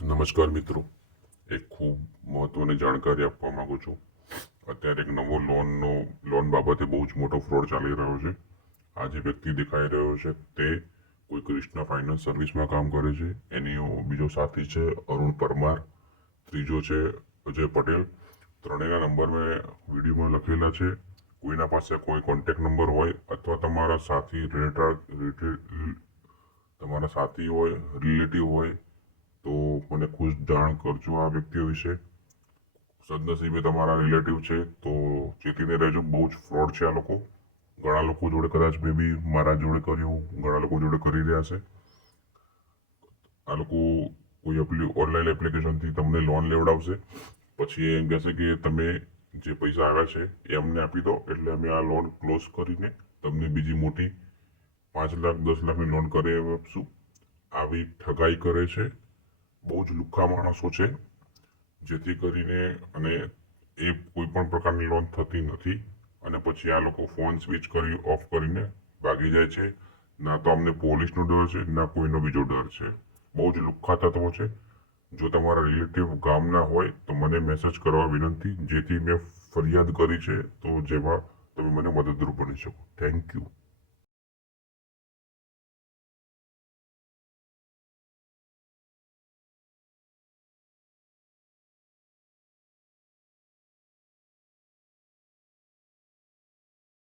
નમસ્કાર મિત્રો, એક ખૂબ મહત્વની જાણકારી આપવા માંગુ છું. અત્યારે એક નવો લોન બાબતે બહુ જ મોટો ફ્રોડ ચાલી રહ્યો છે. આ જે વ્યક્તિ દેખાઈ રહ્યો છે તે કોઈ ક્રિષ્ના ફાઇનાન્સ સર્વિસમાં કામ કરે છે. એની બીજો સાથી છે અરુણ પરમાર, ત્રીજો છે અજય પટેલ. ત્રણેયના નંબર મેં વિડીયોમાં લખેલા છે. કોઈના પાસે કોઈ કોન્ટેક્ટ નંબર હોય અથવા તમારા સાથી હોય, રિલેટિવ હોય તો મને ખુદ જાણ કરજો આ વ્યક્તિઓ વિશે. સદનસીબે તમારા રિલેટિવ છે તો ચેતીને રહેજો. બહુ જ ફ્રોડ છે આ લોકો. ઘણા લોકો જોડે કદાચ મેં બી મારા જોડે કર્યું, ઘણા લોકો જોડે કરી રહ્યા છે. આ લોકો કોઈ ઓનલાઈન એપ્લિકેશનથી તમને લોન લેવડાવશે, પછી એમ કહેશે કે તમે જે પૈસા આવ્યા છે એ અમને આપી દો એટલે અમે આ લોન ક્લોઝ કરીને તમને બીજી મોટી 5 લાખ 10 લાખની લોન કરી આપશું. આવી ઠગાઈ કરે છે. બહુ જ લુખ્ખા માણસો છે, જેથી કરીને અને એ કોઈ પણ પ્રકારની લોન થતી નથી. અને પછી આ લોકો ફોન સ્વિચ કરી ઓફ કરીને ભાગી જાય છે. ના તો અમને પોલીસનો ડર છે, ના કોઈનો બીજો ડર છે. બહુ જ લુખ્ખા તત્વો છે. જો તમારા રિલેટિવ ગામના હોય તો મને મેસેજ કરવા વિનંતી, જેથી મેં ફરિયાદ કરી છે તો જેમાં તમે મને મદદરૂપ બની શકો. Thank you.